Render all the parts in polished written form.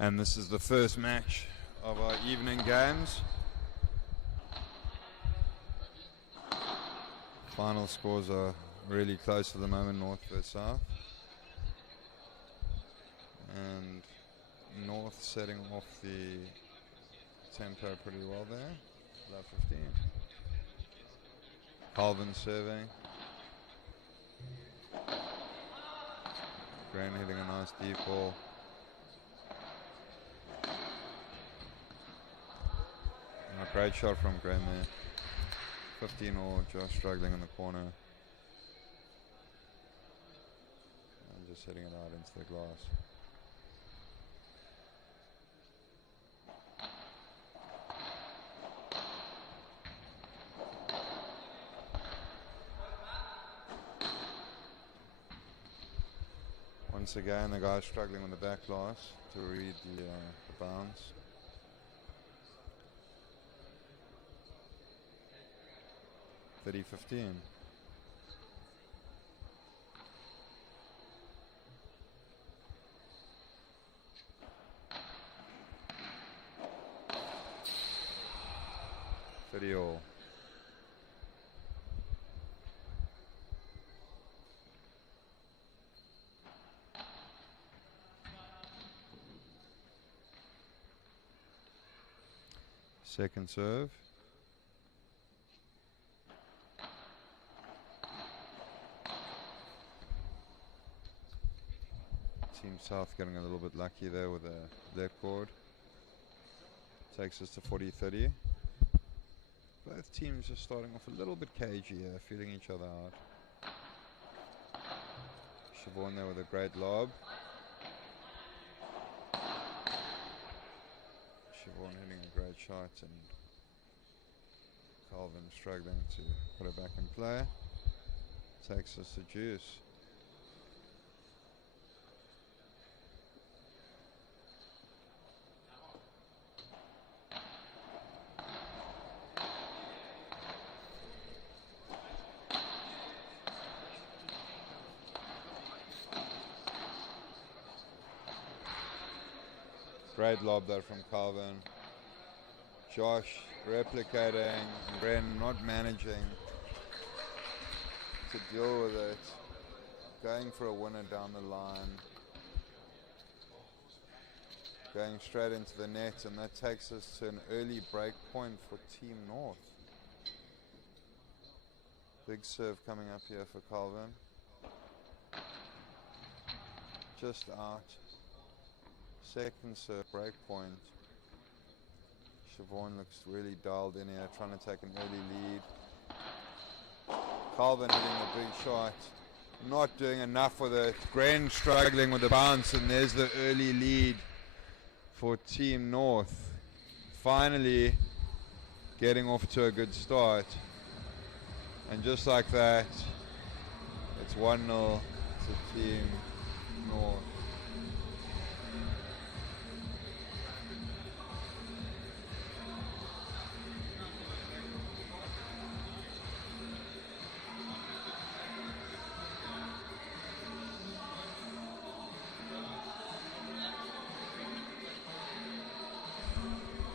And this is the first match of our evening games. Final scores are really close at the moment, North versus South. And North setting off the tempo pretty well there. Love 15. Calvin serving. Grant hitting a nice deep ball. And a great shot from Graham there. 15 all, Josh struggling in the corner. And just hitting it out into the glass. Once again, the guy struggling on the back glass to read the bounce. (30-15). All. Second serve. Team South getting a little bit lucky there with a left chord. Takes us to 40-30. Both teams are starting off a little bit cagey here, feeling each other out. Siobhan there with a great lob. Siobhan hitting a great shot and Calvin struggling to put it back in play. Takes us to juice. Great lob there from Calvin. Josh replicating, Ren not managing to deal with it. Going for a winner down the line. Going straight into the net, and that takes us to an early break point for Team North. Big serve coming up here for Calvin. Just out. Second serve, break point. Siobhan looks really dialed in here, trying to take an early lead. Calvin hitting a big shot. Not doing enough with it. Gren struggling with the bounce, and there's the early lead for Team North. Finally getting off to a good start. And just like that, it's 1-0 to Team North.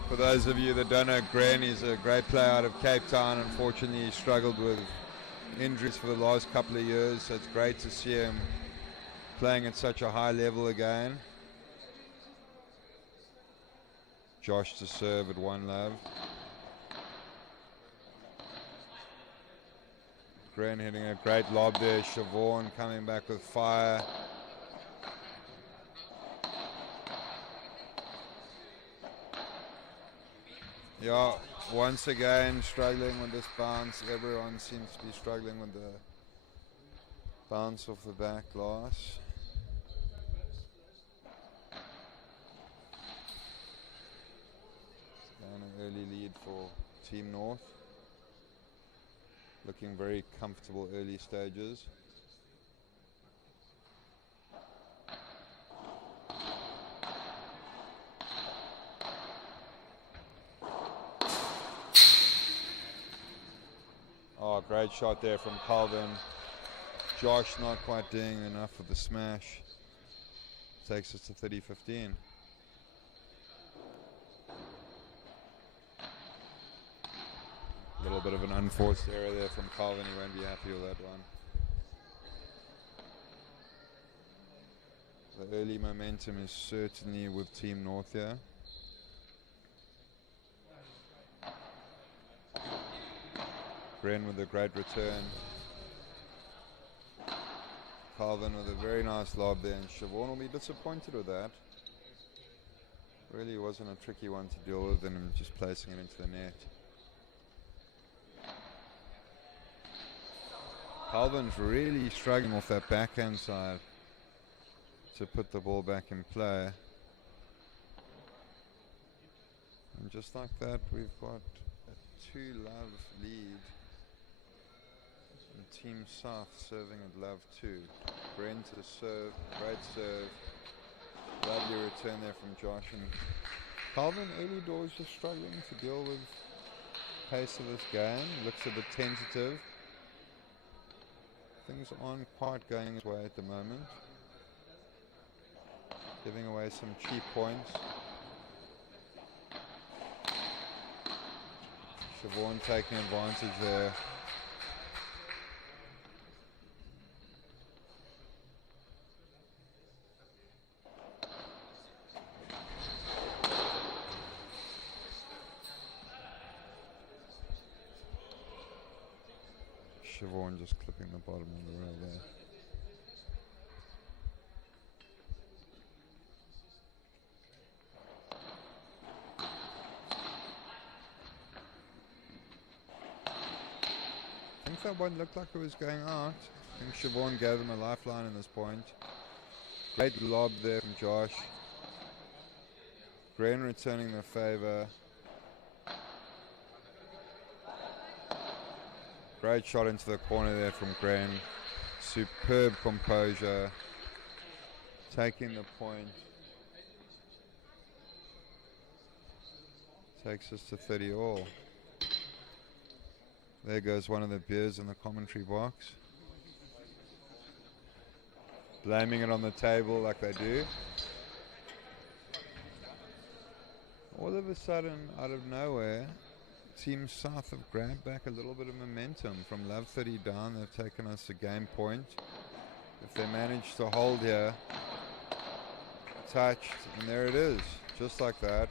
For those of you that don't know, Gren is a great player out of Cape Town. Unfortunately, he struggled with injuries for the last couple of years, so it's great to see him playing at such a high level again. Josh to serve at 1-love. Gren hitting a great lob there. Siobhan coming back with fire. Yeah, once again struggling with this bounce. Everyone seems to be struggling with the bounce off the back glass. And an early lead for Team North. Looking very comfortable early stages. Oh, great shot there from Calvin. Josh not quite doing enough with the smash. Takes us to 30-15. A little bit of an unforced error there from Calvin. He won't be happy with that one. The early momentum is certainly with Team North here. Gren with a great return. Calvin with a very nice lob there, and Siobhan will be disappointed with that. Really wasn't a tricky one to deal with, and just placing it into the net. Calvin's really struggling off that backhand side to put the ball back in play. And just like that, we've got a 2-love lead. And Team South serving at love 2. Brent to serve, great serve. Lovely return there from Josh. And Calvin early doors just struggling to deal with the pace of this game. Looks a bit tentative. Things aren't quite going his way at the moment. Giving away some cheap points. Siobhan taking advantage there. Siobhan just clipping the bottom of the rail there. I think that one looked like it was going out. I think Siobhan gave him a lifeline in this point. Great lob there from Josh. Gren returning the favour. Great shot into the corner there from Gren. Superb composure. Taking the point. Takes us to 30 all. There goes one of the beers in the commentary box. Blaming it on the table like they do. All of a sudden, out of nowhere, Team South have grabbed back a little bit of momentum. From love 30 down, they've taken us a game point. If they manage to hold here, touched, and there it is, just like that.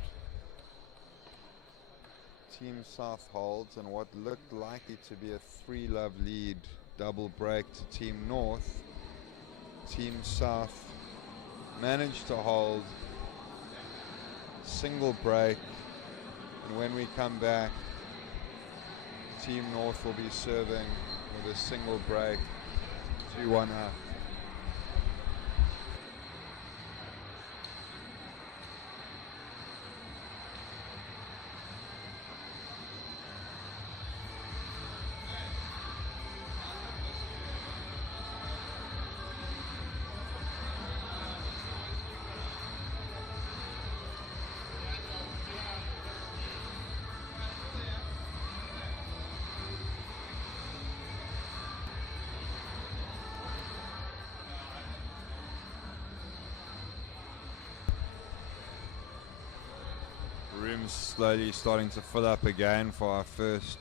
Team South holds, and what looked likely to be a 3-love lead, double break to Team North. Team South managed to hold, single break, and when we come back, Team North will be serving with a single break, 2-1 up. Room's slowly starting to fill up again for our first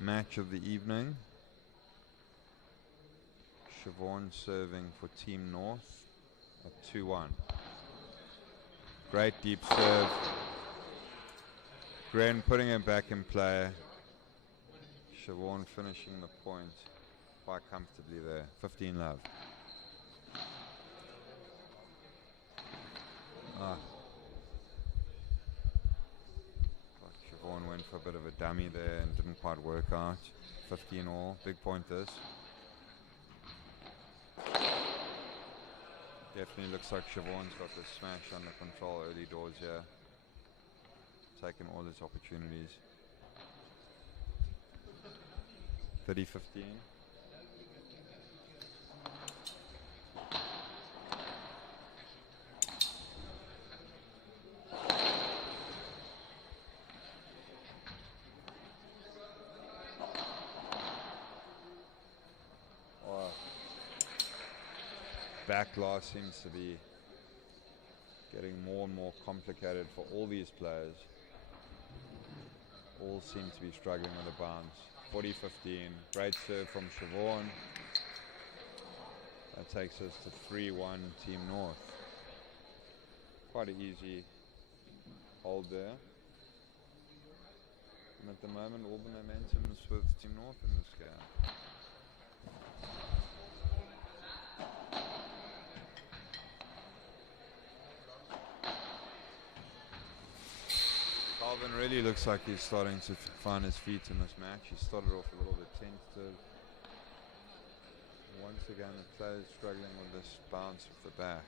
match of the evening. Siobhan serving for Team North at 2-1. Great deep serve. Gren putting it back in play. Siobhan finishing the point quite comfortably there. 15 love. Siobhan went for a bit of a dummy there and didn't quite work out. 15 all, big point this. Definitely looks like Siobhan's got the smash under control early doors here. Taking all his opportunities. 30-15. Backlash seems to be getting more and more complicated for all these players. all seem to be struggling with a bounce. 40-15. Great serve from Siobhan. That takes us to 3-1 Team North. Quite an easy hold there. And at the moment, all the momentum is with Team North in this game. Calvin really looks like he's starting to find his feet in this match. He started off a little bit tentative. Once again, the players struggling with this bounce off the back.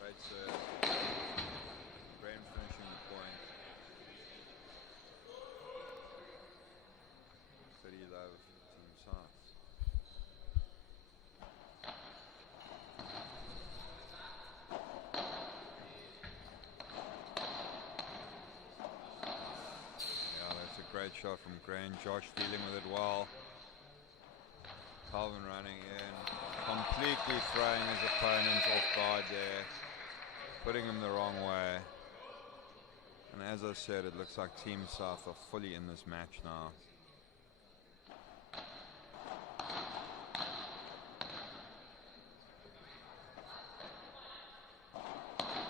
Great serve. Graham finishing the point. City love Team South. Yeah, that's a great shot from Graham. Josh dealing with it well. Calvin running in, completely throwing his opponent off guard there, putting him the wrong way. And as I said, it looks like Team South are fully in this match now.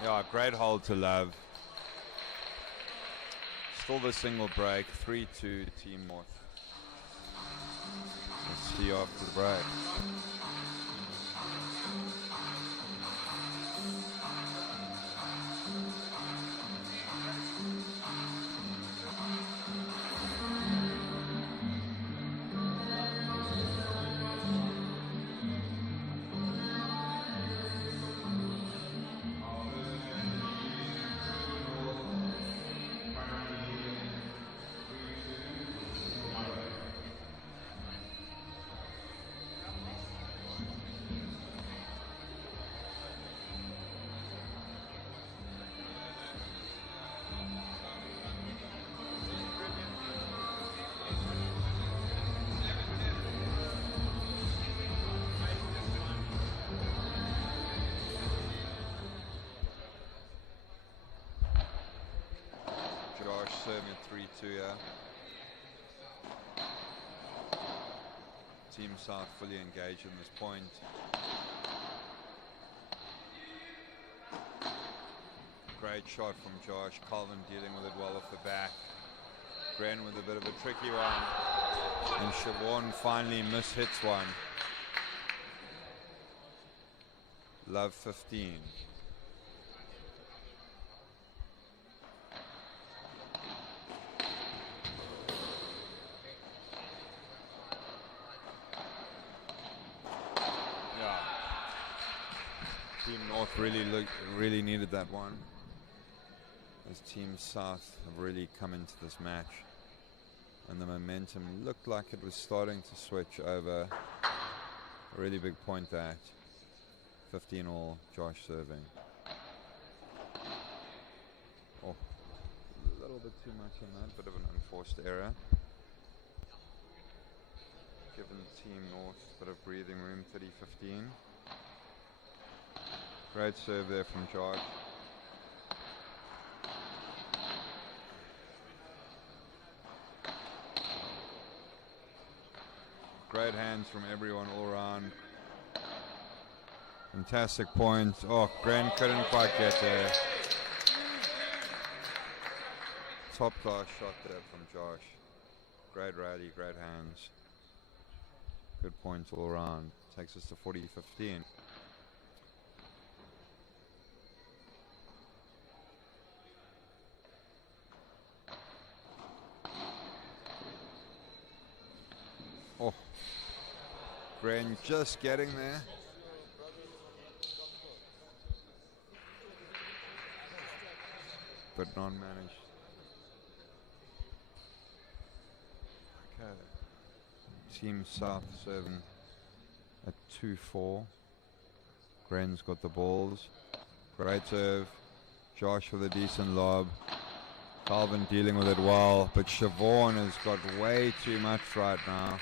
Yeah, great hold to Love. Still the single break, 3-2 Team North. Let's see you after the break. Serving at 3-2, yeah. Team South fully engaged in this point. Great shot from Josh. Calvin dealing with it well off the back. Gren with a bit of a tricky one. And Siobhan finally mishits one. Love 15. Team North really needed that one, as Team South have really come into this match, and the momentum looked like it was starting to switch over. A really big point that 15-all Josh serving. Oh, a little bit too much on that, bit of an unforced error. Given Team North a bit of breathing room, 30-15. Great serve there from Josh. Great hands from everyone all around. Fantastic point. Oh, Grant couldn't quite get there. Top class shot there from Josh. Great rally, great hands. Good points all around. Takes us to 40-15. Oh, Gren just getting there. But non-managed. Okay. Team South serving at 2-4. Gren's got the balls. Great serve. Josh with a decent lob. Calvin dealing with it well, but Siobhan has got way too much right now.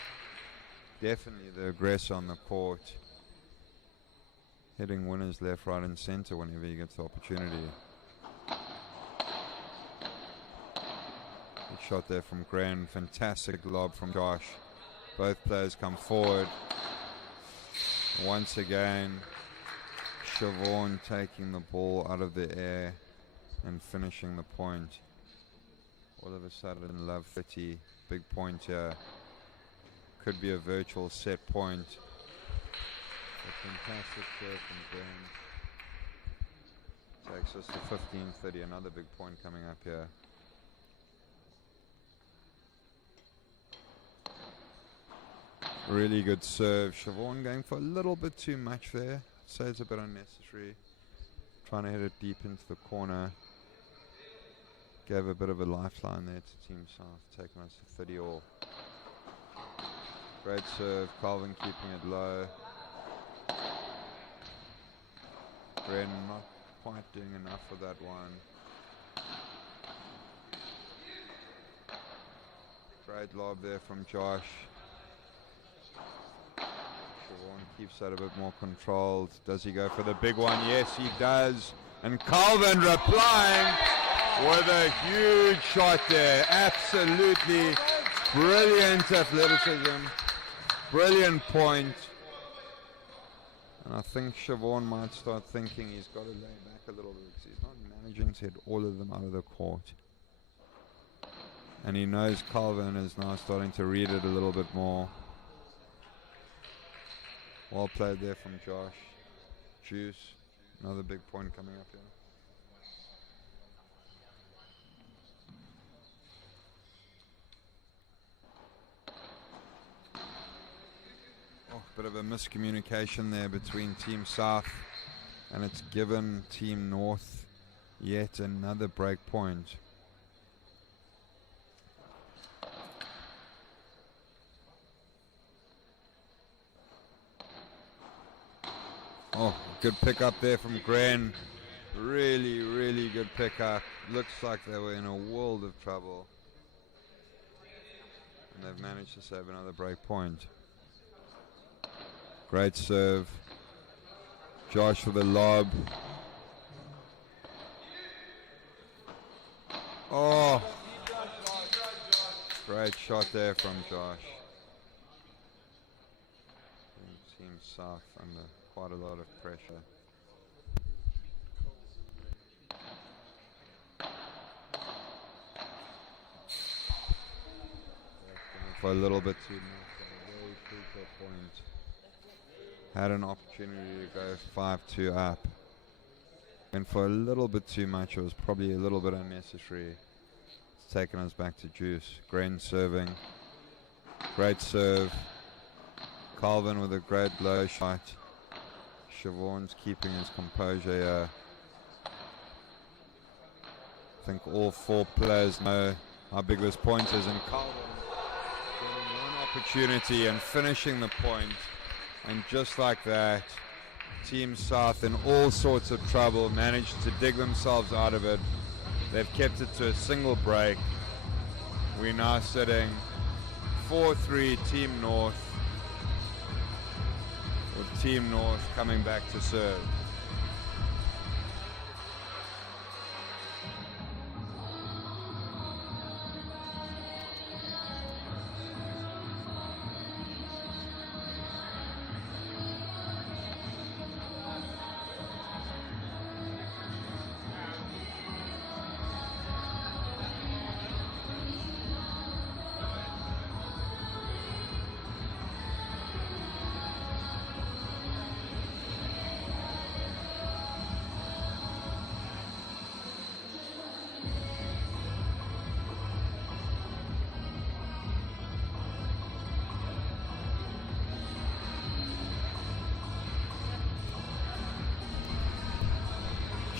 definitely the aggressor on the court. Hitting winners left, right and center whenever he gets the opportunity. Good shot there from Gran. Fantastic lob from Josh. Both players come forward. Once again, Siobhan taking the ball out of the air and finishing the point. All of a sudden, Love 30. Big point here. Could be a virtual set point. A fantastic serve from Gran. Takes us to 15-30. Another big point coming up here. Really good serve. Siobhan going for a little bit too much there. I'd say it's a bit unnecessary. Trying to hit it deep into the corner. Gave a bit of a lifeline there to Team South, taking us to 30 all. Great serve. Calvin keeping it low. Gren not quite doing enough for that one. Great lob there from Josh. Siobhan keeps that a bit more controlled. Does he go for the big one? Yes, he does. And Calvin replying with a huge shot there. Absolutely brilliant athleticism. Brilliant point. And I think Siobhan might start thinking he's got to lay back a little bit because he's not managing to hit all of them out of the court. And he knows Calvin is now starting to read it a little bit more. Well played there from Josh. Juice. Another big point coming up here. Bit of a miscommunication there between Team South, and it's given Team North yet another break point. Oh, good pick up there from Gran. Really, really good pick up. Looks like they were in a world of trouble. And they've managed to save another break point. Great serve. Josh for the lob. Oh! Great shot there from Josh. Team South under quite a lot of pressure. For a little bit too much. A very crucial point. Had an opportunity to go 5-2 up. And for a little bit too much, it was probably a little bit unnecessary. It's taken us back to juice. Gren serving. Great serve. Calvin with a great low shot. Siobhan's keeping his composure here. I think all four players know how big this point is. And Calvin getting one opportunity and finishing the point. And just like that, Team South in all sorts of trouble managed to dig themselves out of it. They've kept it to a single break. We're now sitting 4-3 Team North, with Team North coming back to serve.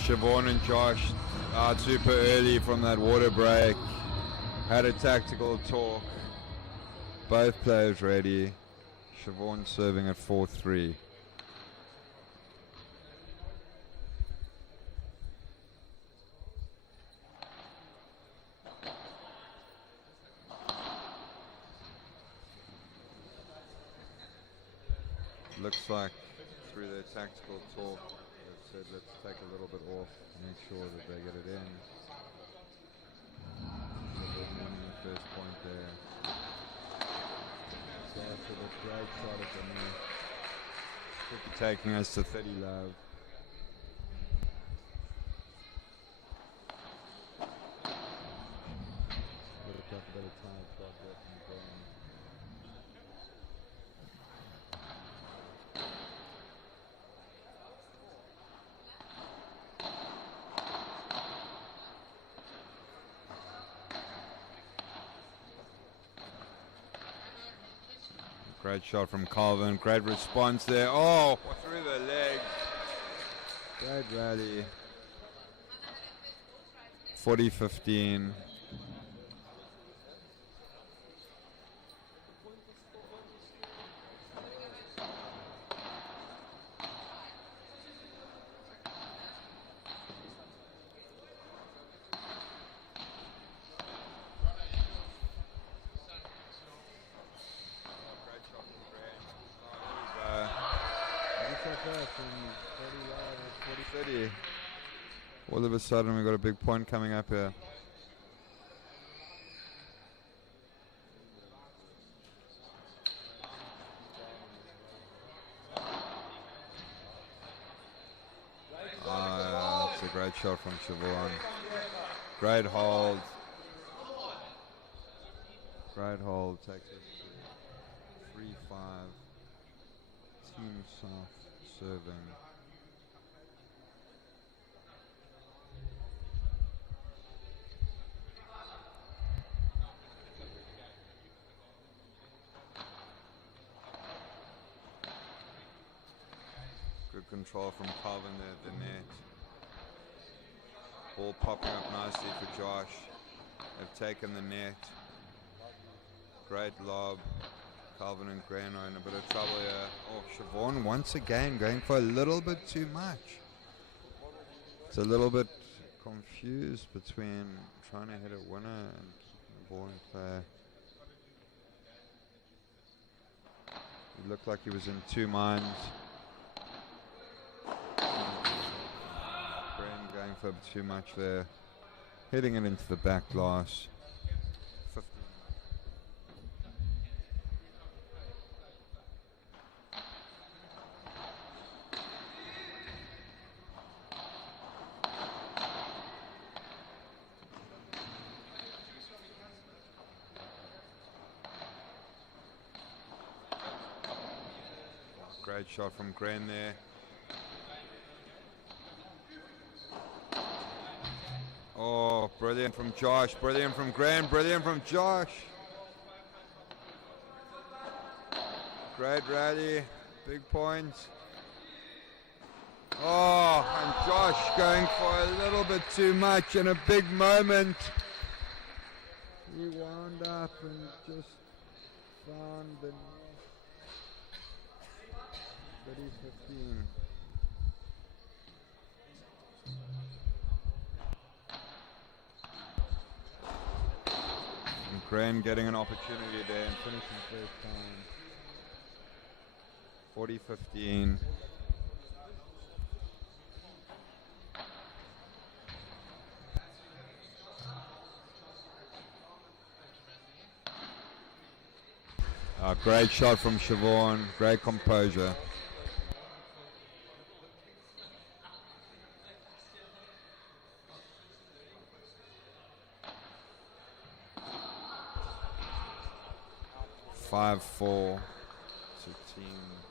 Siobhan and Josh out super early from that water break. Had a tactical talk. Both players ready. Siobhan serving at 4-3. Looks like through their tactical talk, they've said let's take a little bit off, make sure that they get it in. So they're winning the first point there. So after the great shot at the net, could be taking us to 30 love. Look up a bit of time, shot there from Graham. Great shot from Calvin. Great response there. Oh, through the leg. Great rally. 40-15. All of a sudden we've got a big point coming up here. That's a great shot from Siobhan. Great hold. Great hold. Takes us to 3-5. Team South serving. Good control from Calvin there at the net. Ball popping up nicely for Josh. They've taken the net. Great lob. Calvin and Grant are in a bit of trouble here. Oh, Siobhan once again going for a little bit too much. It's a little bit confused between trying to hit a winner and keeping the ball in play. He looked like he was in two minds. Going for too much there, hitting it into the back glass. 15. Great shot from Gren there. Oh, brilliant from Josh, brilliant from Graham, brilliant from Josh. Great rally, big points. Oh, and Josh going for a little bit too much in a big moment. He wound up and just found the 30-15. Graham getting an opportunity there and finishing first time. 40-15. Great shot from Siobhan. Great composure. (5-4) to Team North.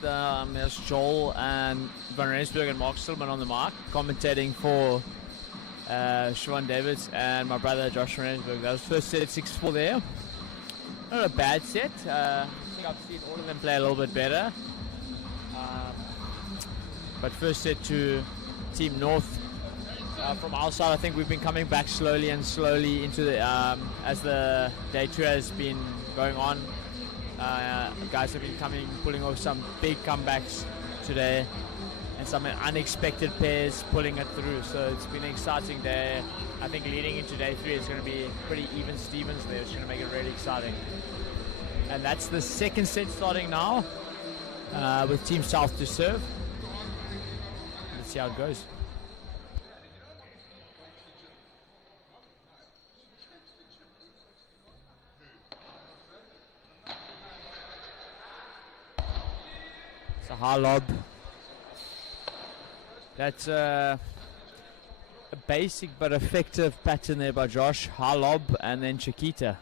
there's Joel and Van Rensburg and Mark Stillman on the mic, commentating for Siobhan Davids and my brother Josh Van Rensburg. That was first set 6-4 there. Not a bad set. I think I've seen all of them play a little bit better. But first set to Team North. From our side, I think we've been coming back slowly into the as the day two has been going on. Guys have been pulling off some big comebacks today, and some unexpected pairs pulling it through. So it's been an exciting day. I think leading into day three, it's going to be pretty even Stevens there. It's going to make it really exciting. And that's the second set starting now with Team South to serve. Let's see how it goes. It's a high lob. That's a basic but effective pattern there by Josh. High lob and then Chiquita.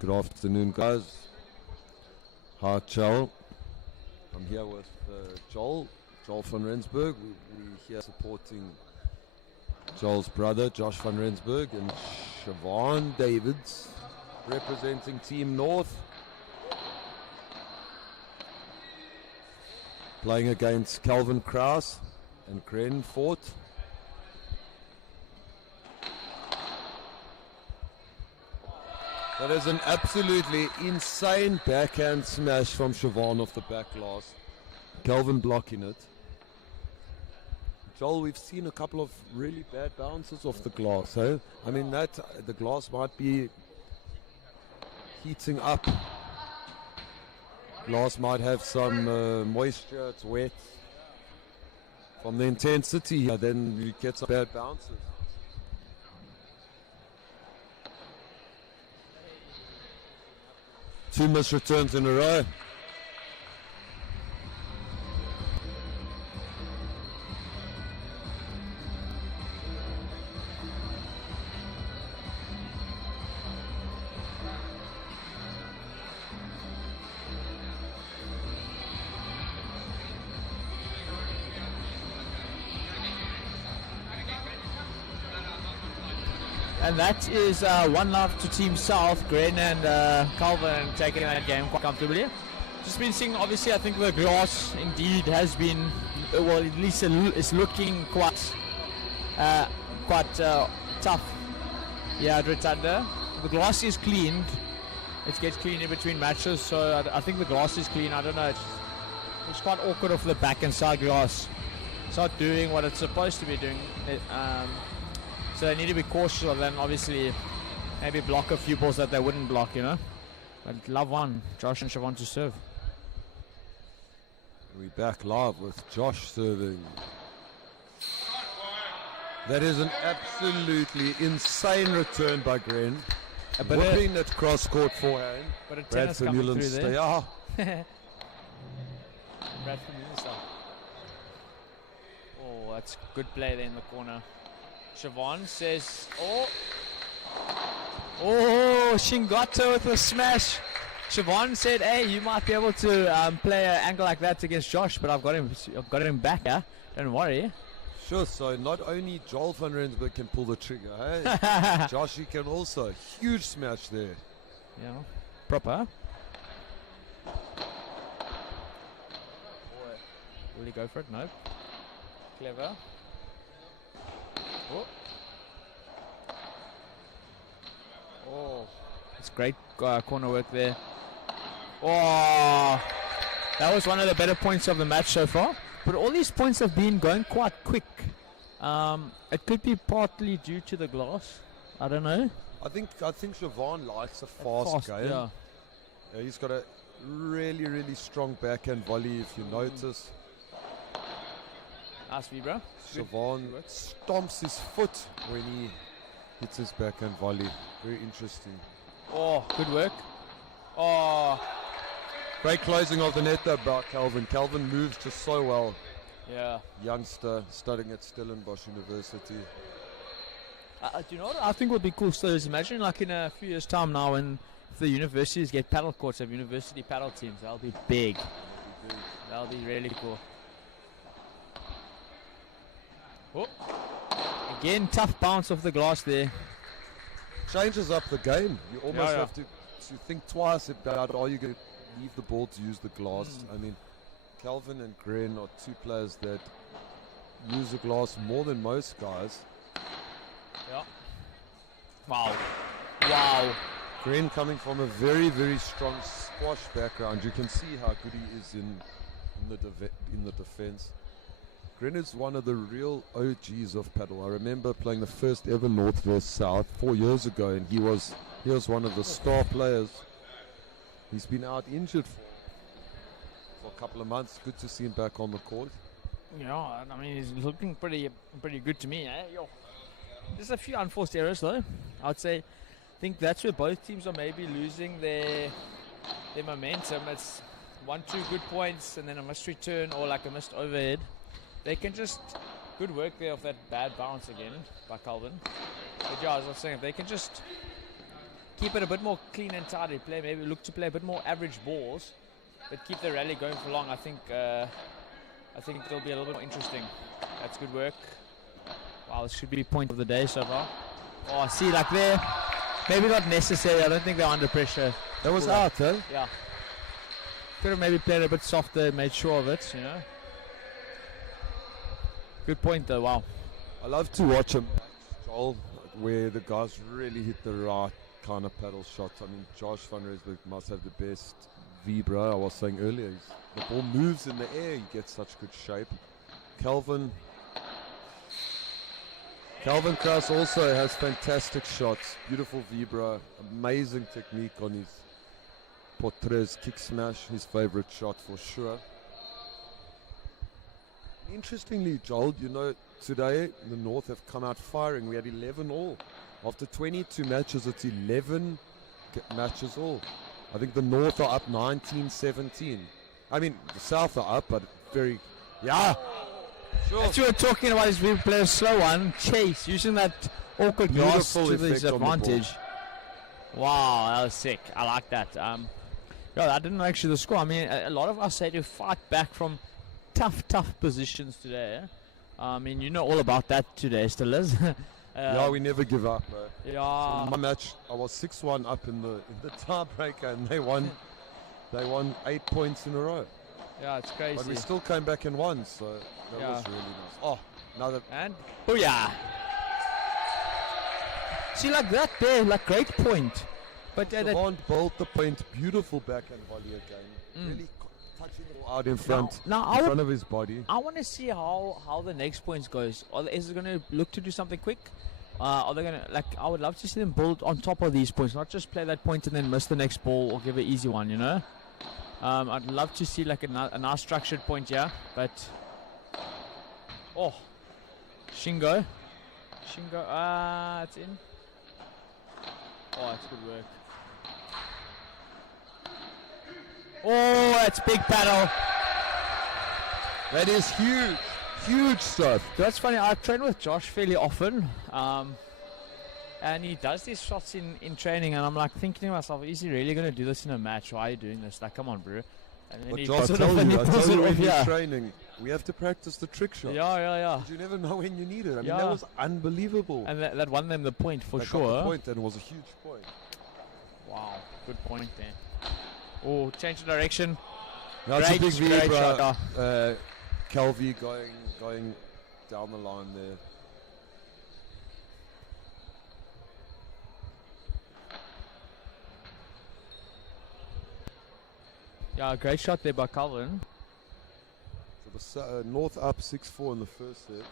Good afternoon, guys. Hi, Joel. I'm here with Joel van Rensburg. We're here supporting Joel's brother, Josh van Rensburg, and Siobhan Davids, representing Team North. Playing against Calvin Kraus and Gren Fort. That is an absolutely insane backhand smash from Siobhan off the back glass. Calvin blocking it. Joel, we've seen a couple of really bad bounces off the glass. Eh? I mean, the glass might be heating up. Glass might have some moisture, it's wet. From the intensity, then you get some bad bounces. Two missed returns in a row. And that is 1-0 to Team South. Gren and Calvin taking that game quite comfortably. Just been seeing, obviously, I think the glass indeed has been, well, at least it's looking quite tough. Yeah, at Rotunda. The glass is cleaned. It gets clean in between matches, so I think the glass is clean. I don't know. It's quite awkward off the back and side glass. It's not doing what it's supposed to be doing. So they need to be cautious of them, obviously, maybe block a few balls that they wouldn't block, you know. But love one, Josh and Siobhan to serve. We're back live with Josh serving. That is an absolutely insane return by Gren. Whipping at cross court forehand. But a tennis coming through there. Oh. Oh, that's good play there in the corner. Siobhan says, oh, Shingato with a smash. Siobhan said, hey, you might be able to play an angle like that against Josh, but I've got him back, huh? Don't worry. Sure, so not only Joel van Rensburg can pull the trigger, hey? Josh, he can also. Huge smash there. Yeah, proper. Will he go for it? No. Clever. Oh, it's great corner work there. Oh, that was one of the better points of the match so far. But all these points have been going quite quick. It could be partly due to the glass. I don't know. I think Siobhan likes a fast game. Yeah, he's got a really, really strong backhand volley, if you notice. Nice Vibra. Siobhan stomps his foot when he hits his backhand volley. Very interesting. Oh, good work. Oh, Great closing of the net there by Calvin. Calvin moves just so well. yeah. Youngster studying at Stellenbosch University. Do you know what I think would be cool still is imagine like in a few years' time now when the universities get paddle courts, have university paddle teams. That'll be big. That'll be really cool. Oh. Again, tough bounce off the glass there. Changes up the game. You almost Yeah. have to think twice about are you going to leave the ball to use the glass. I mean, Calvin and Gren are two players that use the glass more than most guys. Yeah. Wow. Wow. Gren coming from a very, very strong squash background. You can see how good he is in the defense. Gren is one of the real OGs of paddle. I remember playing the first ever North vs South 4 years ago, and he was one of the star players. He's been out injured for a couple of months. Good to see him back on the court. Yeah, I mean he's looking pretty good to me. Eh? Yo. There's a few unforced errors though. I'd say, I think that's where both teams are maybe losing their momentum. It's 1-2 good points and then a missed return or like a missed overhead. They can just good work there off that bad bounce again by Calvin. But yeah, as I was saying, if they can just keep it a bit more clean and tidy, maybe look to play a bit more average balls, but keep the rally going for long. I think it'll be a little bit more interesting. That's good work. Wow, this should be point of the day so far. Oh, I see, like there, maybe not necessary. I don't think they're under pressure. That was out, eh? Yeah. Could have maybe played a bit softer, made sure of it, you know. Good point though, wow. I love to watch him, Joel, where the guys really hit the right kind of paddle shot. I mean, Josh van Rensburg must have the best vibra. I was saying earlier, the ball moves in the air, he gets such good shape. Calvin Kraus also has fantastic shots, beautiful vibra, amazing technique on his Portres kick smash, his favorite shot for sure. Interestingly, Joel, you know, today the North have come out firing. We had 11 all. After 22 matches, it's 11 matches all. I think the North are up 19-17. I mean, the South are up, but very... Yeah! Sure. That's what we're talking about is we play a slow one. Chase, using that awkward glass to his advantage. Wow, that was sick. I like that. Yeah, I didn't know actually the score. I mean, a lot of us say to fight back from tough positions today. I mean, you know all about that today, still is. Yeah, we never give up. Yeah. So in my match, I was 6-1 up in the tiebreaker, and they won 8 points in a row. Yeah, it's crazy. But we still came back and won, so that was really nice. Oh, another. And booyah! See, like that there, like great point. But Savant bowled the point, beautiful backhand volley again. Really touching it all out in front, in front of his body. I want to see how the next points goes. Is it going to look to do something quick? Are they going to, like, I would love to see them build on top of these points, not just play that point and then miss the next ball or give an easy one, you know? I'd love to see like a nice structured point here, but Shingo, it's in. Oh, it's good work. Oh, that's big paddle. That is huge stuff. That's funny. I train with Josh fairly often, and he does these shots in training, and I'm like thinking to myself, is he really going to do this in a match? Why are you doing this? Like, come on, bro. And then But he Josh, does I it off and he pulls it told you off, in yeah. training, we have to practice the trick shots. Yeah. You never know when you need it. I mean, Yeah. that was unbelievable. And that won them the point for They got sure. the point, and it was a huge point. Wow, good point there. Oh, change of direction. Now it's a big Great vibra. shot. Calvi going down the line there. Yeah, great shot there by Calvin. So the North up 6-4 in the first set.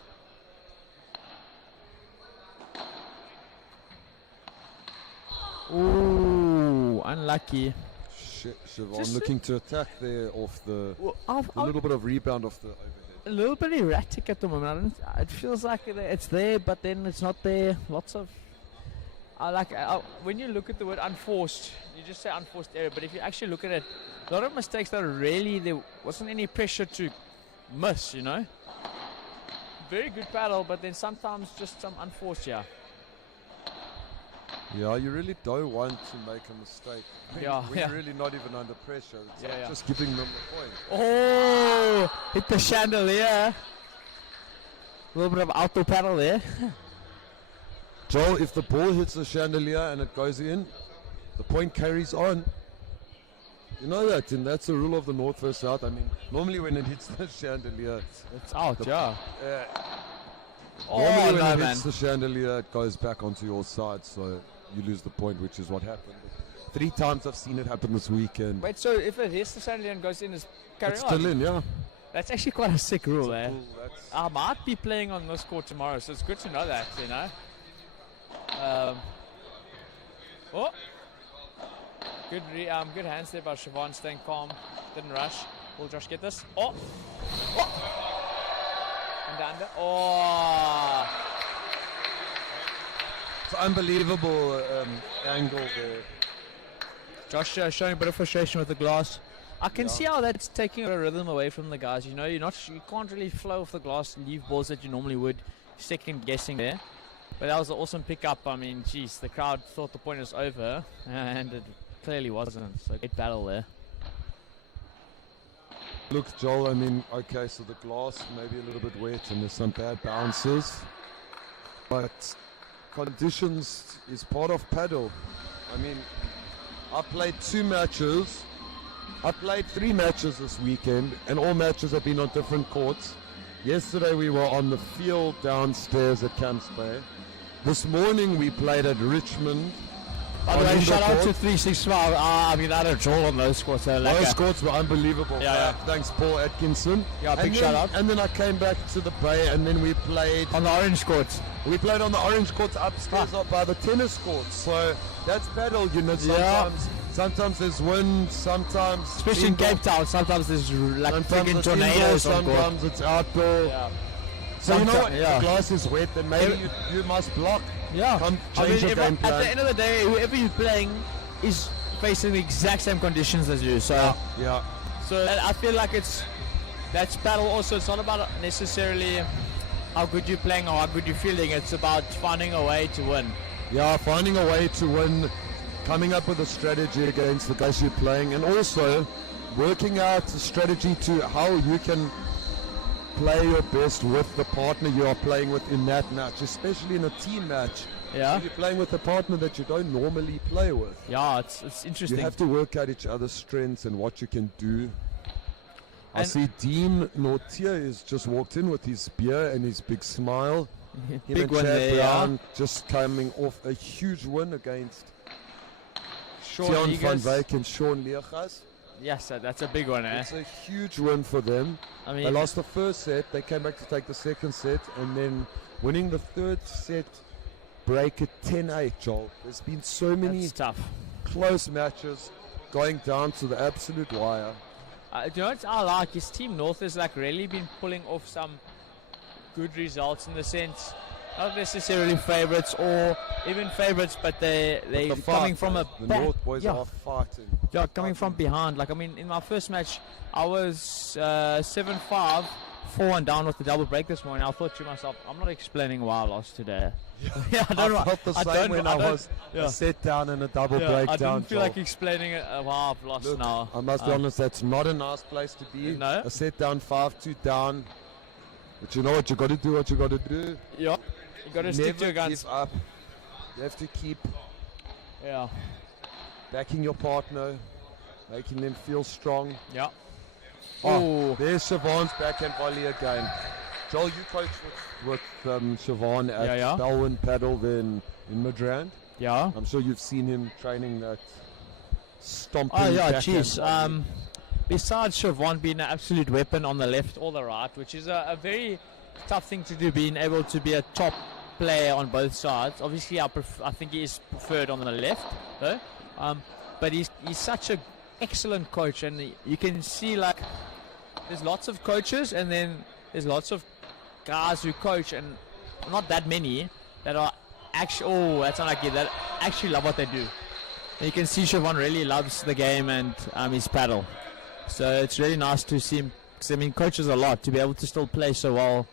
Ooh, unlucky. Siobhan looking to attack there off the little bit of rebound off the overhead. a little bit erratic at the moment. It feels like it's there, but then it's not there. Lots of when you look at the word unforced, you just say unforced error. But if you actually look at it, a lot of mistakes that really there wasn't any pressure to miss. Very good paddle, but then sometimes just some unforced. Yeah, you really don't want to make a mistake. When you're really not even under pressure. It's just giving them the point. Oh, hit the chandelier. A little bit of auto paddle there. Joel, if the ball hits the chandelier and it goes in, the point carries on. You know that, and that's the rule of the North versus South. I mean, normally when it hits the chandelier, it's out, normally when it hits the chandelier, it goes back onto your side, so you lose the point, which is what happened. 3 times I've seen it happen this weekend. Wait, so if it hits the chandelier and goes in, it's carrying on? Still in, yeah. That's actually quite a sick rule, eh? I might be playing on this court tomorrow, so it's good to know that, Good hands there by Siobhan, staying calm, didn't rush. Will Josh get this? And under. It's an unbelievable angle there. Josh showing a bit of frustration with the glass. I can see how that's taking a rhythm away from the guys. You can't really flow off the glass, leave balls that you normally would. Second guessing there. But that was an awesome pickup. I mean, geez, the crowd thought the point was over, and it clearly wasn't. So great battle there. Look, Joel, I mean, okay, so the glass maybe a little bit wet and there's some bad bounces. But conditions is part of paddle. I mean, I played 2 matches. I played 3 matches this weekend, and all matches have been on different courts. Yesterday we were on the field downstairs at Camps Bay. This morning we played at Richmond. By the way, shout out to 365. I mean, I had a draw on those scores. Those scores were unbelievable. Yeah. Thanks, Paul Atkinson. Yeah, big shout out. And then I came back to the Bay, and then we played on the orange courts. We played on the orange courts upstairs by the tennis courts. So that's paddle, Sometimes there's wind, sometimes... Especially in Cape Town, sometimes there's like freaking tornadoes. Sometimes it's outdoor. Yeah. So what? The glass is wet, then maybe you must block. Yeah. Change your game plan. At the end of the day, whoever you're playing is facing the exact same conditions as you. So So I feel like that's paddle also. It's not about necessarily how good you're playing or how good you're feeling. It's about finding a way to win. Yeah, finding a way to win, coming up with a strategy against the guys you're playing, and also working out a strategy to how you can play your best with the partner you are playing with in that match, especially in a team match. Yeah. So you're playing with a partner that you don't normally play with. Yeah, it's interesting. You have to work out each other's strengths and what you can do. I see Dean Nortier is just walked in with his beer and his big smile. Big one there, Brown just coming off a huge win against Sean van Wyk and Sean Legas. Yes, that's a big one, eh? It's a huge win for them. I mean, they lost the first set, they came back to take the second set, and then winning the third set, break at 10-8, Joel. There's been so many close matches going down to the absolute wire. You know what I like? His Team North has like really been pulling off some good results in the sense, not necessarily favourites or even favourites, but they're coming from a the North boys are fighting. Yeah, coming from behind. Like, I mean, in my first match, I was 7-5, 4-1 down with the double break this morning. I thought to myself, I'm not explaining why I lost today. Yeah, I felt the same when I was a set down and a double break I down. didn't feel like explaining why I've lost. Look, now. I must be honest, that's not a nice place to be. No. A set down, 5-2 down. But you know what you got to do, Yeah. You got to stick to your guns. Give up. You have to keep backing your partner, making them feel strong. Yeah. Oh, there's Siobhan's backhand volley again. Joel, you coached with Siobhan at Belwyn Paddle there in Midrand. Yeah. I'm sure you've seen him training that stomping. Oh yeah, jeez. Besides Siobhan being an absolute weapon on the left or the right, which is a very tough thing to do, being able to be a top player on both sides. Obviously, I think he is preferred on the left, though. But he's such an excellent coach, and you can see like there's lots of coaches, and then there's lots of guys who coach, and not that many, that are actually, oh, that's unlucky, that actually love what they do. And you can see Siobhan really loves the game and his paddle. So it's really nice to see him, because I mean, coaches a lot, to be able to still play so well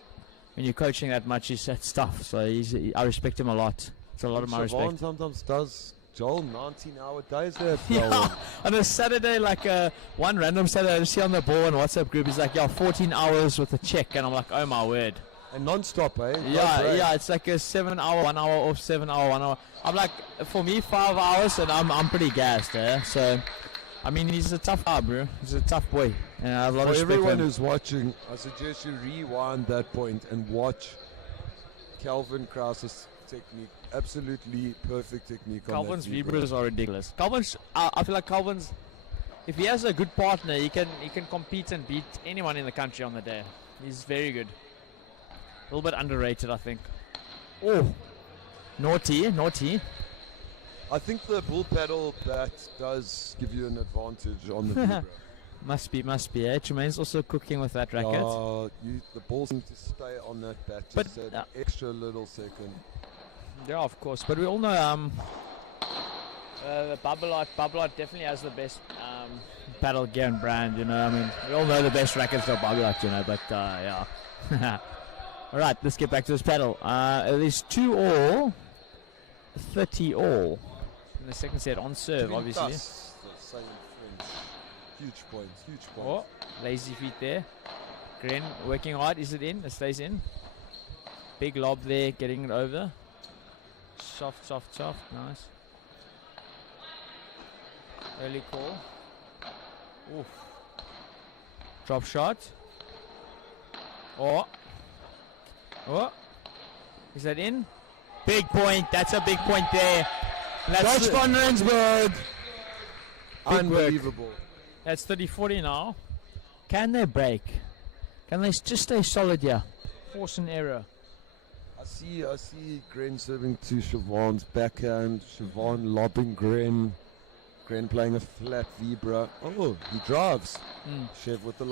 when you're coaching that much, that's tough. So I respect him a lot. It's a lot of my respect. Siobhan sometimes does, Joel, 19-hour days there. Yeah, on a Saturday, like one random Saturday, I just see on the ball and WhatsApp group, he's like, yeah, 14 hours with a check, and I'm like, oh my word. And non-stop, eh? Yeah, it's like a 7 hour, 1 hour off, 7 hour, 1 hour. I'm like, for me, 5 hours, and I'm pretty gassed, eh? So, I mean, he's a tough guy, bro. He's a tough boy, and I have a lot of For respect for everyone him. who's watching, I suggest you rewind that point and watch Calvin Krause's technique. Absolutely perfect technique. Calvin's on that vibras are ridiculous. Calvin's, I feel like Calvin's, if he has a good partner, he can compete and beat anyone in the country on the day. He's very good. A little bit underrated, I think. Oh, naughty. I think the bull paddle bat does give you an advantage on the vibra. Must be. Tremaine's also cooking with that racket. The balls need to stay on that bat But, just an extra little second. Yeah, of course. But we all know the Bubble Art definitely has the best paddle gear and brand. You know, I mean, we all know the best rackets are Bubble Art, you know. But yeah. All right, let's get back to this paddle. It is 2 all, 30 all. In the second set on serve, obviously. The same French. Huge points. Oh, lazy feet there. Gren working hard. Is it in? It stays in. Big lob there, getting it over. Soft. Nice. Early call. Oof. Drop shot. Oh. Is that in? Big point. That's a big point there. Josh van Rensburg. Unbelievable. That's 30-40 now. Can they break? Can they just stay solid here? Force an error. I see Gren serving to Siobhan's backhand. Siobhan lobbing Gren. Gren playing a flat vibra. Oh, he drives. Chev with the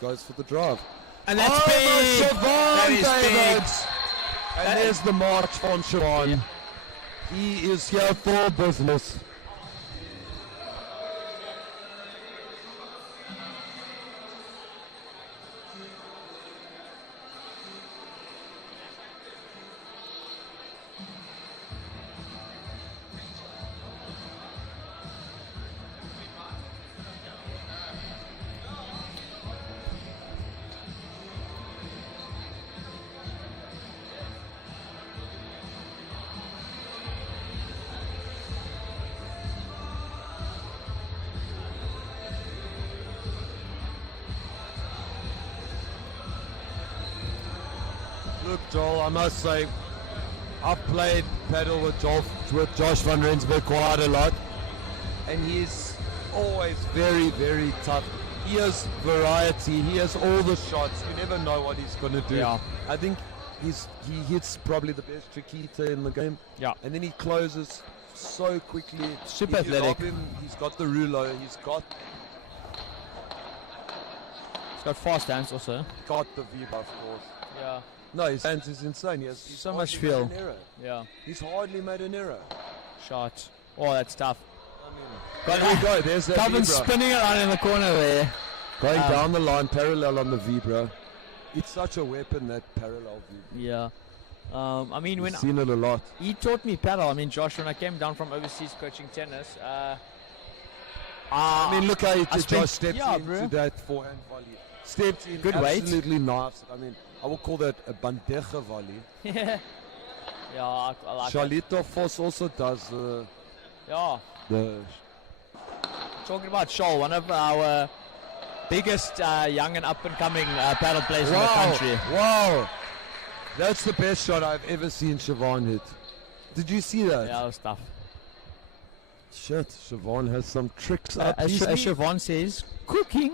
goes for the drive. And that's big. Siobhan, That is David. And there's the march from Siobhan. Yeah. He is here for business. Look, Joel, I must say, I've played paddle with Josh van Rensburg quite a lot, and he's always very, very tough. He has variety. He has all the shots. You never know what he's going to do. Yeah. I think he hits probably the best Chiquita in the game. Yeah. And then he closes so quickly. Super If you athletic. lob him, he's got the ruler. He's got fast hands also. the vibra, of course. Yeah. No, his hands is insane. He's So much hardly feel. made an error. Yeah. He's hardly made an error. Shot. Oh, that's tough. There we go. There's that Calvin's vibra. spinning around in the corner there. Going down the line, parallel on the vibra. It's such a weapon, that parallel vibra. Yeah. I mean, when We've seen it a lot. he taught me paddle, I mean, Josh, when I came down from overseas coaching tennis, I mean, look how spent- Josh stepped yeah, into bro. that forehand volley. Stepped in, Good weight. absolutely knifes. I mean, I would call that a bandeja volley. yeah, I like it. Charlito Vos also does Yeah. the Talking about Scholl, one of our biggest young and up-and-coming paddle players in the country. Wow. That's the best shot I've ever seen Siobhan hit. Did you see that? Yeah, that was tough. Shit, Siobhan has some tricks up As his sleeve. Siobhan says, cooking.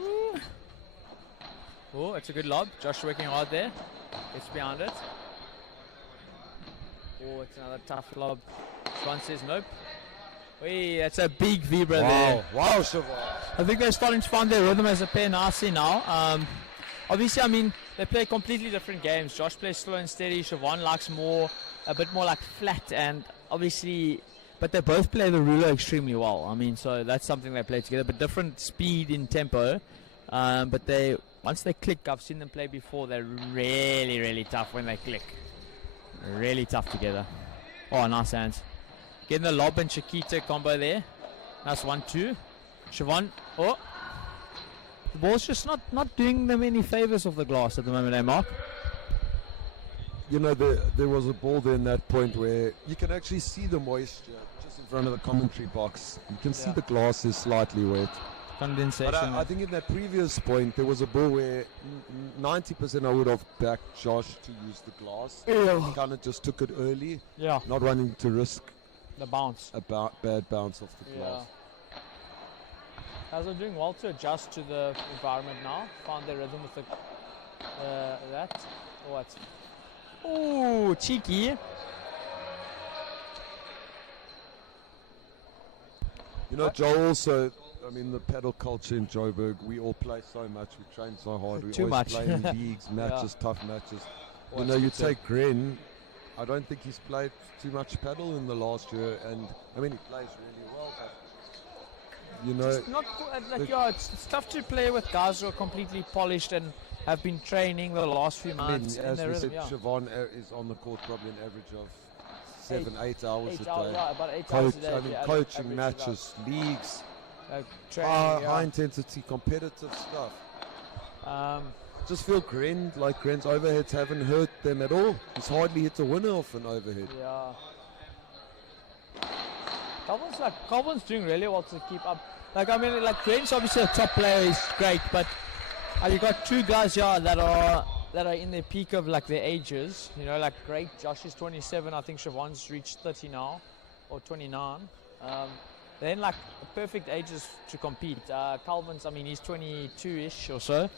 Oh, it's a good lob. Josh working hard there. Gets behind it. Oh, it's another tough lob. Siobhan says nope. Wait, that's a big vibra there. Wow, Siobhan. I think they're starting to find their rhythm as a pair nicely now. Obviously, I mean, they play completely different games. Josh plays slow and steady. Siobhan likes a bit more like flat, and obviously, but they both play the ruler extremely well. I mean, so that's something they play together, but different speed in tempo. But once they click, I've seen them play before. They're really, really tough when they click. Really tough together. Oh, nice hands. Getting the lob and Chiquita combo there. Nice 1-2. Siobhan. Oh. The ball's just not doing them any favors off the glass at the moment, eh, Mark? You know, there was a ball there in that point where you can actually see the moisture just in front of the commentary box. You can see the glass is slightly wet. Condensation. But I think in that previous point, there was a ball where 90% I would have backed Josh to use the glass. He kind of just took it early. Yeah. Not wanting to risk The bounce. a bad bounce off the glass. Guys are doing well to adjust to the environment now. Found their rhythm with that. Oh, what? Oh, cheeky. You know, Joel, also, I mean, the paddle culture in Joburg, we all play so much, we train so hard, we Too always much. play in leagues, matches, Yeah. tough matches. Oh, You know, it's you good to- take Gren, I don't think he's played too much paddle in the last year, and I mean, he plays really well, but you know, Just not it's tough to play with guys who are completely polished and have been training the last few I mean, months. in as their we rhythm, said, Siobhan is on the court probably an average of 7-8 hours a 8 hours, day. yeah, about 8 hours a day. I mean, coaching, matches, leagues, Training, high intensity, competitive stuff. Um, Just feel Gren's overheads haven't hurt them at all. He's hardly hit a winner off an overhead. yeah. Colvin's doing really well to keep up. Like, I mean, like, Gren's obviously a top player, he's great, but you got two guys here that are in the peak of like their ages. You know, like great. Josh is 27. I think Siobhan's reached 30 now, or 29. They're in like perfect ages to compete. Calvin's, I mean, he's 22-ish or so.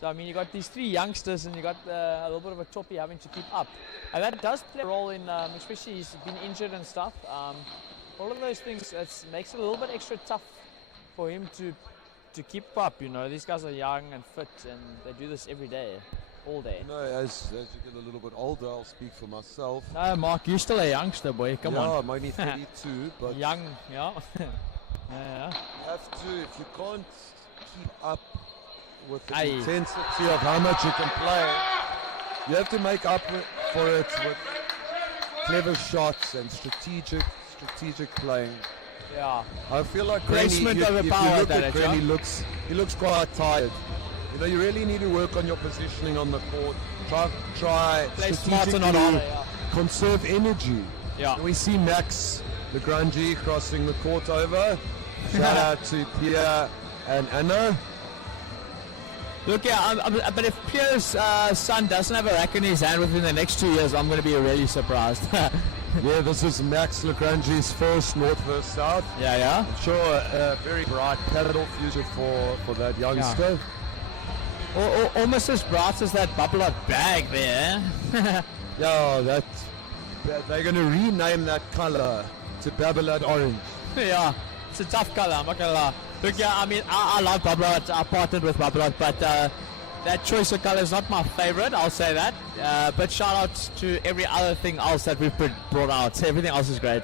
So I mean, you got these three youngsters, and you got a little bit of a toppy having to keep up, and that does play a role in, especially he's been injured and stuff. All of those things makes it a little bit extra tough for him to keep up. You know, these guys are young and fit, and they do this every day, all day. You know, as you get a little bit older, I'll speak for myself. No, Mark, you're still a youngster, boy. Come on. Yeah, I'm only 32, but Young, yeah. Yeah. you have to, if you can't keep up with the Aye. intensity of how much you can play, you have to make up for it with clever shots and strategic playing. Yeah. I feel like Placement Granny, over if power, you look that at is, Granny, yeah. he looks quite tired. You know, you really need to work on your positioning on the court. Try Play smarter, not strategically harder, yeah. conserve energy. Yeah. And we see Max Legrandji crossing the court over. Shout out to Pia and Anna. Look, yeah, but if Pierre's son doesn't have a racket in his hand within the next 2 years, I'm going to be really surprised. Yeah, this is Max Legrandji's first North vs South. Yeah. I'm sure a very bright paddle future for that youngster. Almost as bright as that bubble up bag there. Yeah, they're going to rename that color to Babolat Orange. Yeah, it's a tough color, I'm not going to lie. Look, yeah, I mean, I love Babolat. I partnered with Babolat, but that choice of color is not my favorite, I'll say that. But shout out to every other thing else that we've brought out. Everything else is great.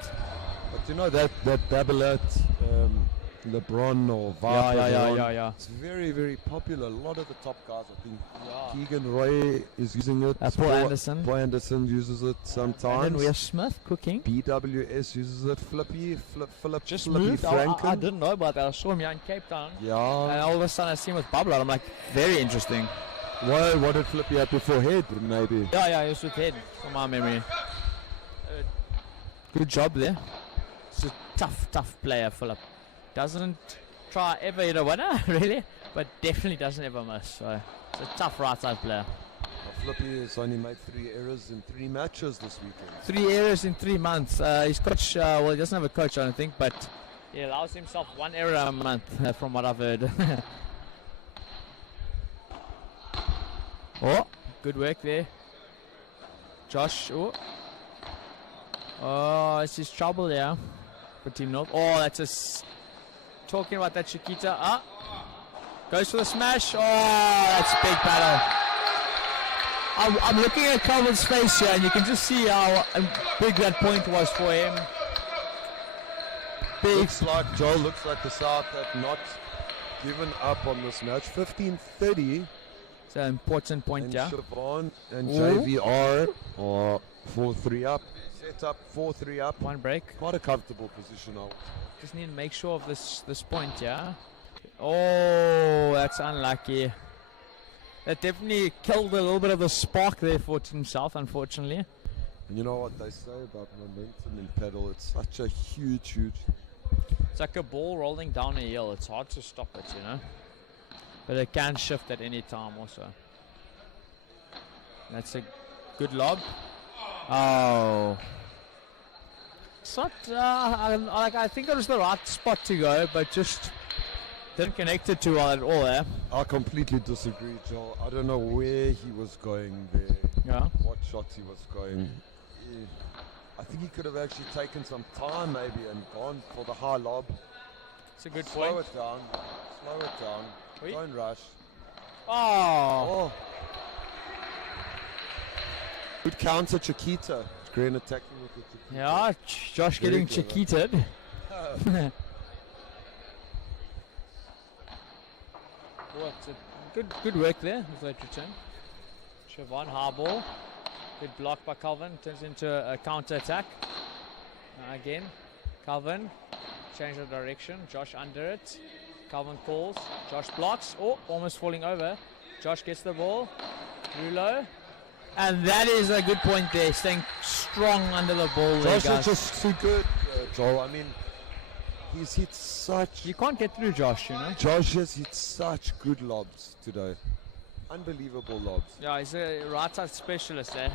But you know that Babolat LeBron or Viper, Yeah. it's very, very popular. A lot of the top guys, I think. Yeah. Keegan Roy is using it. Paul Anderson. Paul Anderson uses it sometimes. And then we have Smith cooking. BWS uses it. Philip Just Flippy moved. Franken. I didn't know about that. I saw him here in Cape Town. Yeah. And all of a sudden I see him with Babolat. I'm like, very interesting. What did Flippy have before head, maybe? Yeah, he was with Head, from my memory. Good job there. It's a tough player, Philip. Doesn't try ever hit a winner, really, but definitely doesn't ever miss. So it's a tough right side player. Flippy has only made 3 errors in 3 matches this weekend. 3 errors in 3 months. His coach, well, he doesn't have a coach, I don't think, but he allows himself 1 error a month, from what I've heard. Oh, good work there. Josh, oh, it's his trouble there for Team North. Oh, that's talking about that Chiquita. Goes for the smash. Oh, that's big paddle. I'm looking at Calvin's face here, and you can just see how big that point was for him. Big. Looks like the South have not given up on this match. 15-30. It's an important point, And yeah. Siobhan and JVR are 4-3 up. Set up 4-3 up. One break. Quite a comfortable position now. Just need to make sure of this point, yeah. Oh, that's unlucky. That definitely killed a little bit of the spark there for Team South, unfortunately. And you know what they say about momentum in paddle? It's such a huge. It's like a ball rolling down a hill. It's hard to stop it, you know. But it can shift at any time also. That's a good lob. Oh. It's not, I think it was the right spot to go, but just didn't connect it too well at all there. I completely disagree, Joel. I don't know where he was going there. Yeah. What shots he was going. I think he could have actually taken some time maybe and gone for the high lob. It's a good Slow point. it down. Slow it down. Oui. Don't rush. Oh. Good counter, Chiquita. Green attacking with the Chiquita. Yeah, Josh Very getting clever. chiquited. Well, it's a good work there with that return. Siobhan, high ball. Good block by Calvin. Turns into a counter attack. Again, Calvin. Change of direction. Josh under it. Calvin calls. Josh blocks. Oh, almost falling over. Josh gets the ball. Rulo. And that is a good point there. Staying strong under the ball there, Josh guys. is just too good, Joel. I mean, he's hit such. You can't get through Josh, you know. Josh has hit such good lobs today. Unbelievable lobs. Yeah, he's a right side specialist there.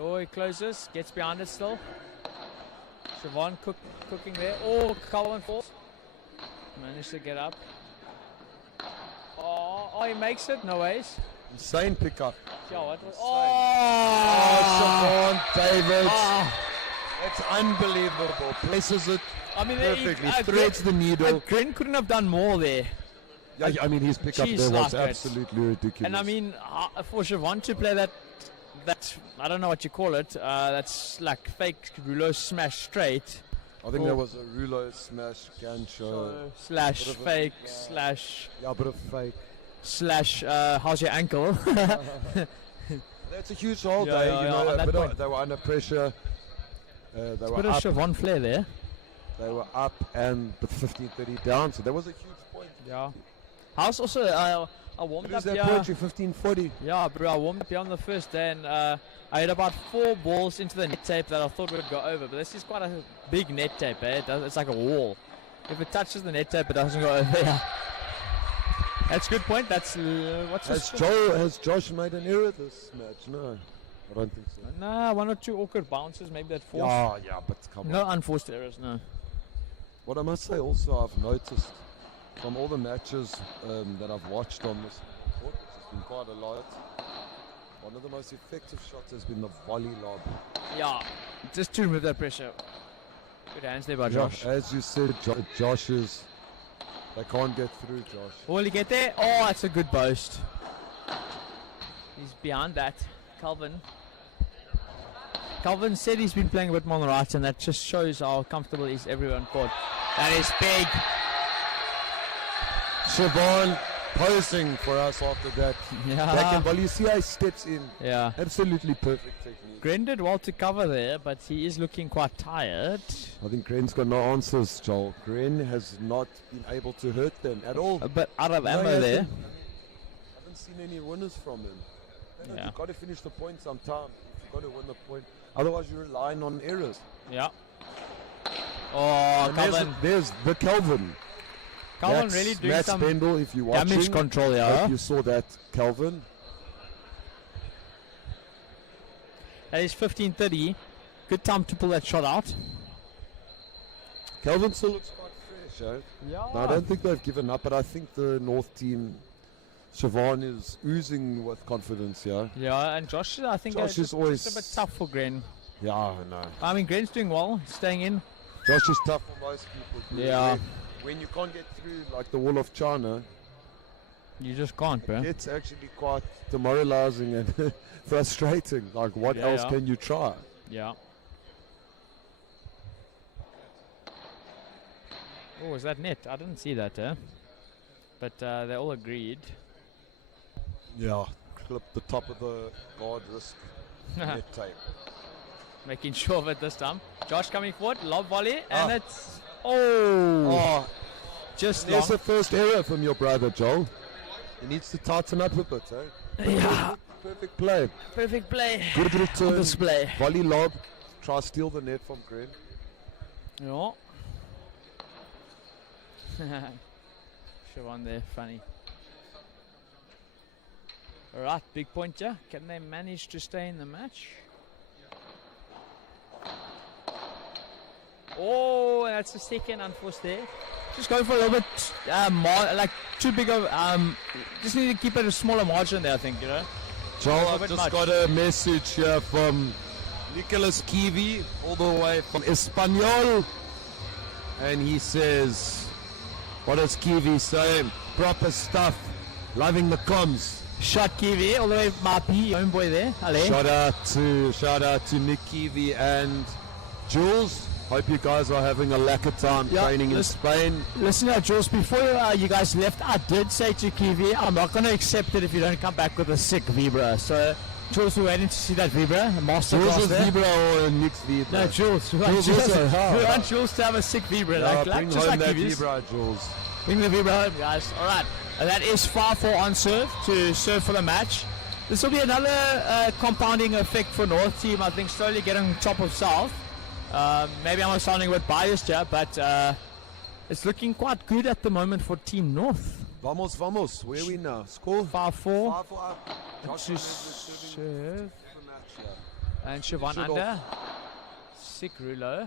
Oh, he closes, gets behind it still. Siobhan cooking there. Oh, Calvin falls. Managed to get up. Oh, he makes it. No ways. Insane pickup. Yeah, what was? Oh, Siobhan, David. Oh. It's unbelievable. Places it I mean, perfectly. Threads the needle. Gren couldn't have done more there. Yeah, I mean, his pickup Jeez, there was like it. absolutely ridiculous. And I mean, for Siobhan to play that, I don't know what you call it. That's like fake Rouleau smash straight. I think there was a Rulo smash, gancho. Slash Bit of a- fake, slash, Yeah, a bit of fake. slash, how's your ankle? That's a huge hold, Yeah, yeah, you yeah, know. on that point. They were under pressure. They Bit were of up. Siobhan flair there. They were up and with 15-30 down, so that was a huge point. Yeah. House also, I warmed What up is that here. point? 15-40. Yeah, bro, I warmed up here on the first day, and I had about 4 balls into the net tape that I thought would go over. But this is quite a big net tape, eh? It's like a wall. If it touches the net tape, it doesn't go over. Yeah. That's a good point. That's what's this? Has Josh made an error this match? No, I don't think so. Nah, 1 or 2 awkward bounces, maybe that forced. Yeah, but come on. No unforced errors, no. What I must say also, I've noticed from all the matches that I've watched on this court, which has been quite a lot, one of the most effective shots has been the volley lob. Yeah, just to remove that pressure. Good hands there by Josh. As you said, Josh is. They can't get through, Josh. Will he get there? Oh, that's a good boast. He's behind that. Calvin said he's been playing a bit more on the right, and that just shows how comfortable he is everywhere on court. That is big. Siobhan posing for us after that. Yeah. Well, you see how he steps in. Yeah. Absolutely perfect technique. Gren did well to cover there, but he is looking quite tired. I think Gren's got no answers, Joel. Gren has not been able to hurt them at all. A bit out of No, he ammo there. hasn't. Haven't seen any winners from him. You know, Yeah. You've got to finish the point sometime. You've got to win the point. Otherwise, you're relying on errors. Yeah. Oh, And Calvin. there's the Kelvin. Calvin That's really doing Matt some Spendle, if you're watching. damage control, Hope yeah. you saw that, Kelvin. That is 15:30. Good time to pull that shot out. Kelvin still looks quite fresh, eh? Yeah. No, I don't think they've given up, but I think the North team, Siobhan, is oozing with confidence here. Yeah, and Josh, I think Josh is always- just a bit tough for Gren. Yeah, I know. I mean, Gren's doing well, staying in. Josh is tough for most people. Yeah. When you can't get through like the wall of China, You just can't, bro. It's actually quite demoralizing and frustrating. Like, what else can you try? Yeah. Oh, is that net? I didn't see that, but they all agreed. Yeah, clip the top of the Guardrisk net tape. Making sure of it this time. Josh coming forward, lob volley, and it's just There's long. the first error from your brother, Joel. He needs to tighten up a bit, Yeah, Perfect play. perfect play. Good return. On display. Volley lob. Try steal the net from Green. Yeah. Siobhan there, funny. Alright, big pointer. Can they manage to stay in the match? Oh, that's the second unforced there. Just going for a little bit like too big of just need to keep it a smaller margin there, I think, you know. Joel, I've just got a message here from Nicholas Kiwi, all the way from Espanol. And he says, what does Kiwi say? Proper stuff. Loving the comms. Shot Kiwi, all the way from Mapi, homeboy there. Allez. Shout out to Nick Kiwi and Jules. Hope you guys are having a lacquer time training in Spain. Listen, Jules, before you guys left, I did say to Kiwi, I'm not going to accept it if you don't come back with a sick Vibra. So, Jules, we're waiting to see that Vibra, a masterclass there. Vibra or Nick's Vibra? No, Jules. We want Jules to have a sick Vibra. Bring just home like that Kiwi's. Vibra, Jules. Bring the Vibra home, guys. All right. That is 5-4 on serve to serve for the match. This will be another compounding effect for North team. I think slowly getting top of South. Maybe I'm sounding a bit biased here, but it's looking quite good at the moment for Team North. Vamos. Where are we now? Score? 5-4. 5-4. To serve. And Siobhan Should under. Sick Rulo.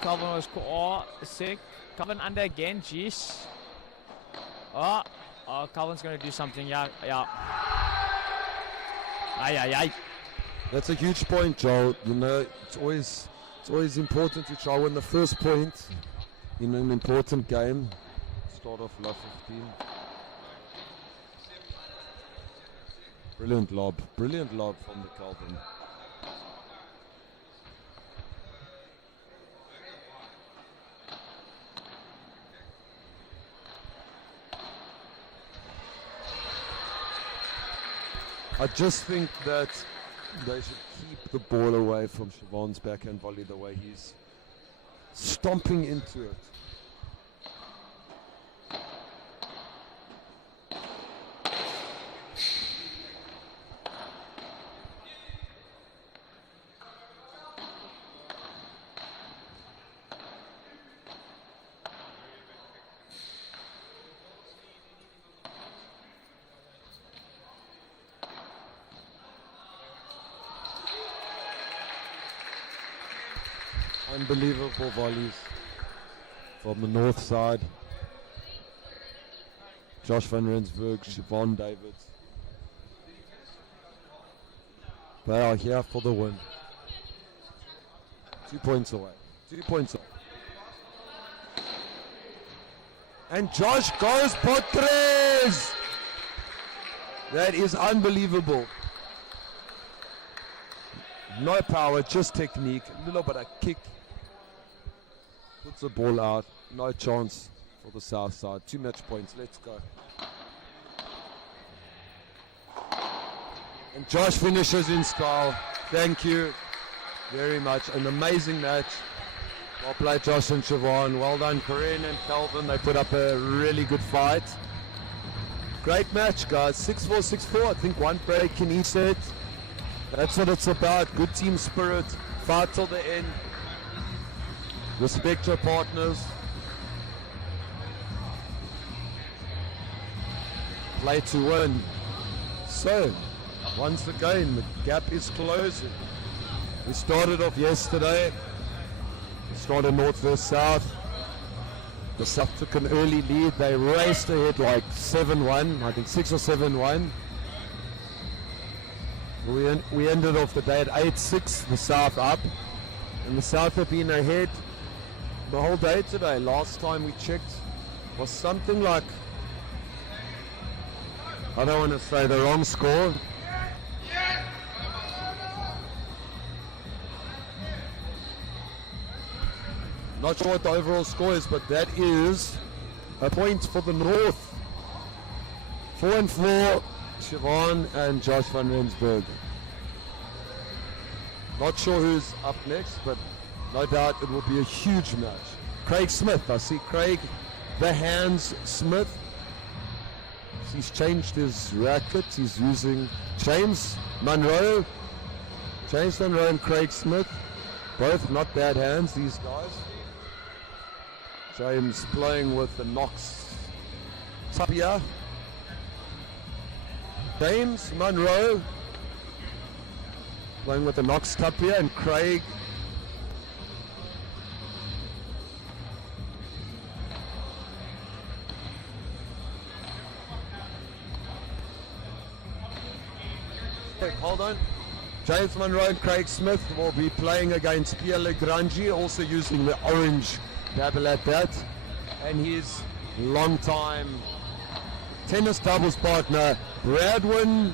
Calvin was sick. Calvin under again. Jeez. Oh, Calvin's going to do something. Yeah. Aye. That's a huge point, Joel. You know, it's always important to try win the first point in an important game. Start off low 15. Brilliant lob from the Calvin. I just think that they should keep the ball away from Siobhan's backhand volley the way he's stomping into it. Unbelievable volleys from the north side. Josh van Rensburg, Siobhan Davids. They are here for the win. 2 points away. 2 points away. And Josh goes for tres! That is unbelievable. No power, just technique. A little bit of kick. Puts the ball out. No chance for the south side. 2 match points. Let's go. And Josh finishes in style. Thank you very much. An amazing match. Well played, Josh and Siobhan. Well done, Corinne and Calvin. They put up a really good fight. Great match, guys. 6-4, 6-4. I think one break in each set. That's what it's about. Good team spirit. Fight till the end. Respect your partners. Play to win. So, once again, the gap is closing. We started off yesterday. We started north versus south. The South took an early lead. They raced ahead like 7-1, I think 6 or 7-1. We ended off the day at 8-6, the South up. And the South have been ahead the whole day today. Last time we checked was something like I don't want to say the wrong score. Not sure what the overall score is, but that is a point for the North. 4-4, Siobhan and Josh van Rensburg. Not sure who's up next, but no doubt it will be a huge match. Craig Smith, I see Craig, the hands Smith. He's changed his racket. He's using James Munro. James Munro and Craig Smith, both not bad hands, these guys. James playing with the Knox Tapia. James Munro playing with the Knox Tapia, and Craig hold on. James Munro and Craig Smith will be playing against Pierre Legrangi, also using the orange dabble at that, and his long-time tennis doubles partner, Bradwin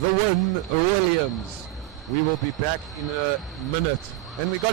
the Win Williams. We will be back in a minute. And we got